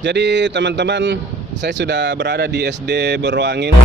Jadi teman-teman, saya sudah berada di SD Berwangin.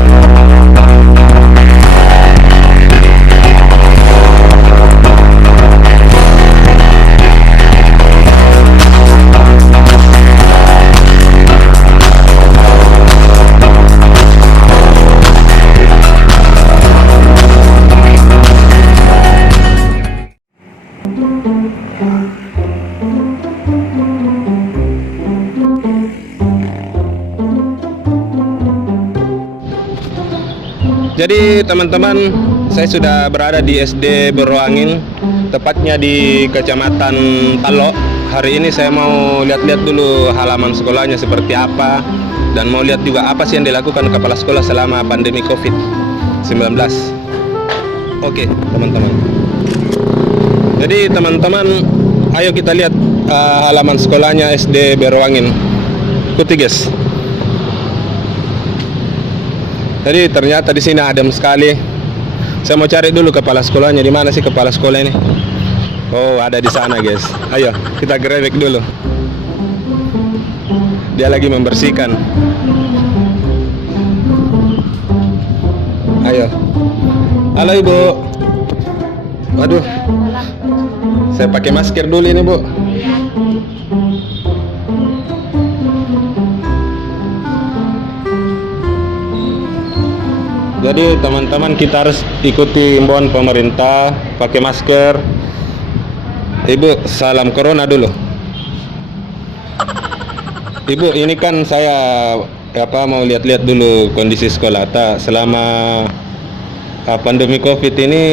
Jadi teman-teman, saya sudah berada di SD Berwangin, tepatnya di Kecamatan Talo. Hari ini saya mau lihat-lihat dulu halaman sekolahnya seperti apa, dan mau lihat juga apa sih yang dilakukan kepala sekolah selama pandemi COVID-19. Oke teman-teman. Jadi teman-teman, ayo kita lihat halaman sekolahnya SD Berwangin. Ikuti guys. Jadi ternyata di sini adem sekali. Saya mau cari dulu kepala sekolahnya. Di mana sih kepala sekolah ini? Oh, ada di sana, guys. Ayo, kita gerebek dulu. Dia lagi membersihkan. Ayo. Halo, Ibu. Waduh. Saya pakai masker dulu ini, Bu. Jadi teman-teman, kita harus ikuti imbauan pemerintah, pakai masker. Ibu, salam corona dulu. Ibu, ini kan saya mau lihat-lihat dulu kondisi sekolah selama pandemi COVID ini.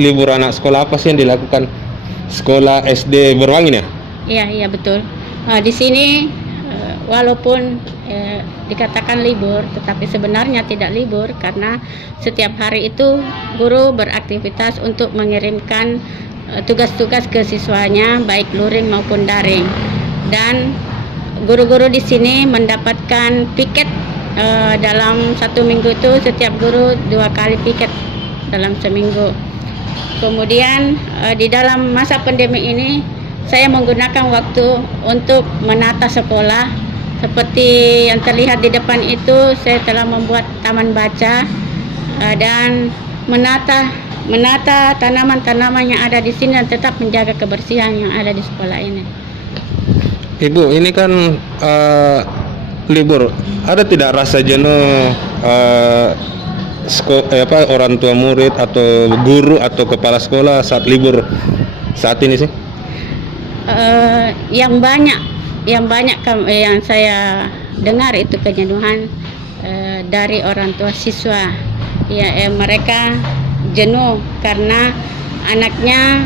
Libur anak sekolah apa sih yang dilakukan sekolah SD Berwangin ya? Iya betul. Di sini walaupun dikatakan libur, tetapi sebenarnya tidak libur karena setiap hari itu guru beraktivitas untuk mengirimkan tugas-tugas ke siswanya, baik luring maupun daring. Dan guru-guru di sini mendapatkan piket dalam satu minggu itu, setiap guru 2 kali piket dalam seminggu. Kemudian di dalam masa pandemi ini saya menggunakan waktu untuk menata sekolah. Seperti yang terlihat di depan itu, saya telah membuat taman baca dan menata tanaman-tanaman yang ada di sini dan tetap menjaga kebersihan yang ada di sekolah ini. Ibu, ini kan libur. Ada tidak rasa jenuh orang tua murid atau guru atau kepala sekolah saat libur saat ini sih? Yang banyak yang saya dengar itu kejenuhan dari orang tua siswa. Mereka jenuh karena anaknya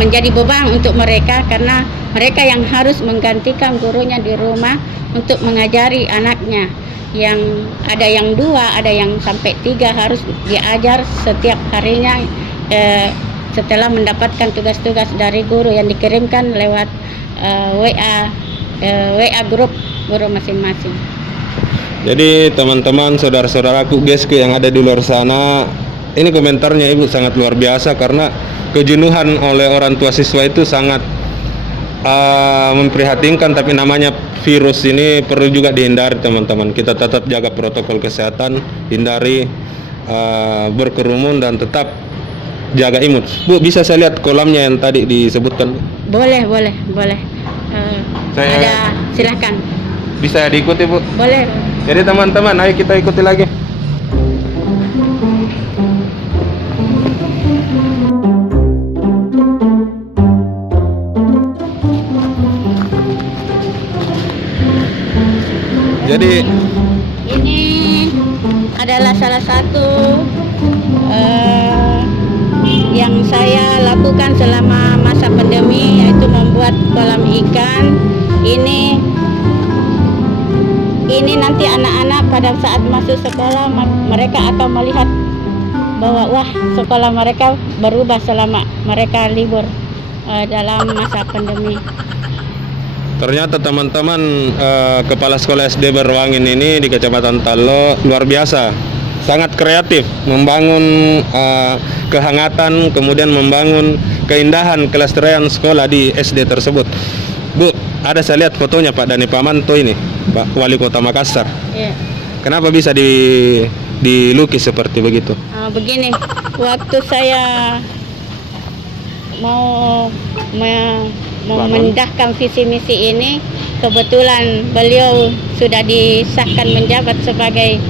menjadi beban untuk mereka, karena mereka yang harus menggantikan gurunya di rumah untuk mengajari anaknya. Yang ada yang 2, ada yang sampai 3 harus diajar setiap harinya setelah mendapatkan tugas-tugas dari guru yang dikirimkan lewat WA grup guru masing-masing. Jadi teman-teman, saudara-saudaraku, guysku yang ada di luar sana, ini komentarnya Ibu sangat luar biasa karena kejenuhan oleh orang tua siswa itu sangat memprihatinkan. Tapi namanya virus ini perlu juga dihindari teman-teman. Kita tetap jaga protokol kesehatan, hindari berkerumun dan tetap jaga imun. Bu, bisa saya lihat kolamnya yang tadi disebutkan? Boleh. Ada, silahkan. Bisa diikuti, Bu? Boleh. Jadi teman-teman, ayo kita ikuti lagi. Jadi ini adalah salah satu yang saya lakukan selama masa pandemi, yaitu membuat kolam ikan. Ini nanti anak-anak pada saat masuk sekolah mereka akan melihat bahwa wah, sekolah mereka berubah selama mereka libur dalam masa pandemi. ternyata teman-teman, kepala sekolah SD Berwangin ini di Kecamatan Talo luar biasa, sangat kreatif membangun kehangatan, kemudian membangun keindahan kelestarian sekolah di SD tersebut. Bu, ada saya lihat fotonya Pak Dani Pamanto ini, Pak Wali Kota Makassar. Ya. Kenapa bisa dilukis seperti begitu? Begini, waktu saya mau memindahkan visi misi ini, kebetulan beliau sudah disahkan menjabat sebagai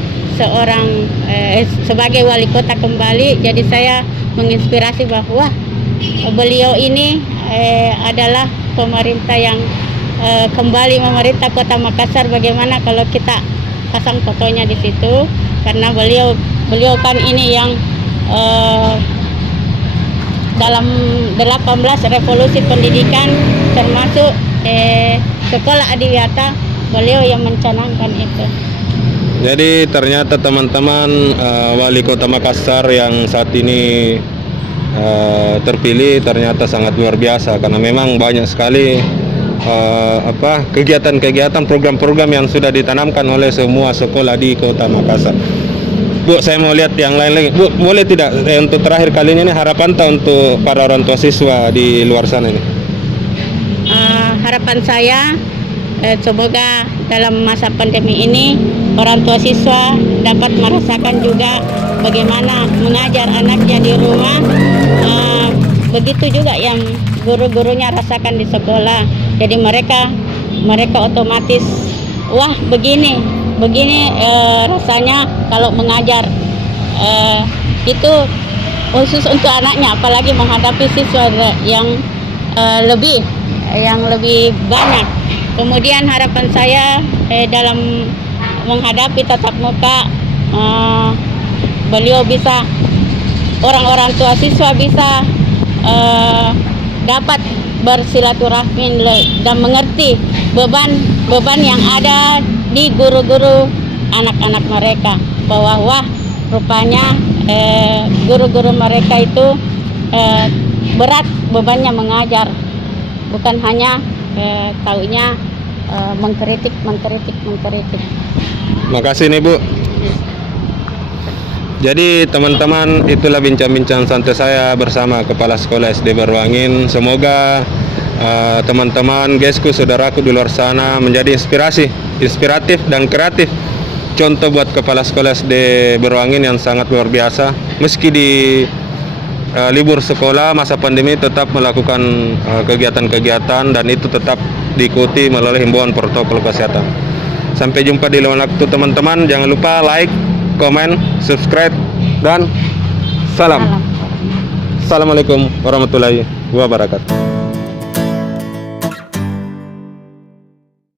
sebagai wali kota kembali. Jadi saya menginspirasi bahwa beliau ini adalah pemerintah yang kembali memerintah Kota Makassar. Bagaimana kalau kita pasang fotonya di situ, karena beliau kan ini yang dalam 18 revolusi pendidikan, termasuk sekolah adiwiyata, beliau yang mencanangkan itu. Jadi ternyata teman-teman, Wali Kota Makassar yang saat ini terpilih ternyata sangat luar biasa, karena memang banyak sekali kegiatan-kegiatan, program-program yang sudah ditanamkan oleh semua sekolah di Kota Makassar. Bu, saya mau lihat yang lain lagi. Bu, boleh tidak untuk terakhir kali ini harapan untuk para orang tua siswa di luar sana ini? Harapan saya semoga dalam masa pandemi ini orang tua siswa dapat merasakan juga bagaimana mengajar anaknya di rumah. Begitu juga yang guru-gurunya rasakan di sekolah. Jadi mereka otomatis, wah begini rasanya kalau mengajar. Itu khusus untuk anaknya, apalagi menghadapi siswa yang lebih banyak. Kemudian harapan saya dalam menghadapi tatap muka, beliau bisa, orang-orang tua siswa bisa dapat bersilaturahmi dan mengerti beban yang ada di guru-guru anak-anak mereka, bahwa wah rupanya guru-guru mereka itu berat bebannya mengajar, bukan hanya taunya mengkritik. Makasih nih Bu. Jadi teman-teman, itulah bincang-bincang santai saya bersama Kepala Sekolah SD Baruangin. Semoga teman-teman, guysku, saudaraku di luar sana menjadi inspiratif dan kreatif. Contoh buat Kepala Sekolah SD Baruangin yang sangat luar biasa. Meski di libur sekolah masa pandemi tetap melakukan kegiatan-kegiatan, dan itu tetap diikuti melalui himbauan protokol kesehatan. Sampai jumpa di lain waktu teman-teman. Jangan lupa like, komen, subscribe, dan salam. Assalamualaikum warahmatullahi wabarakatuh.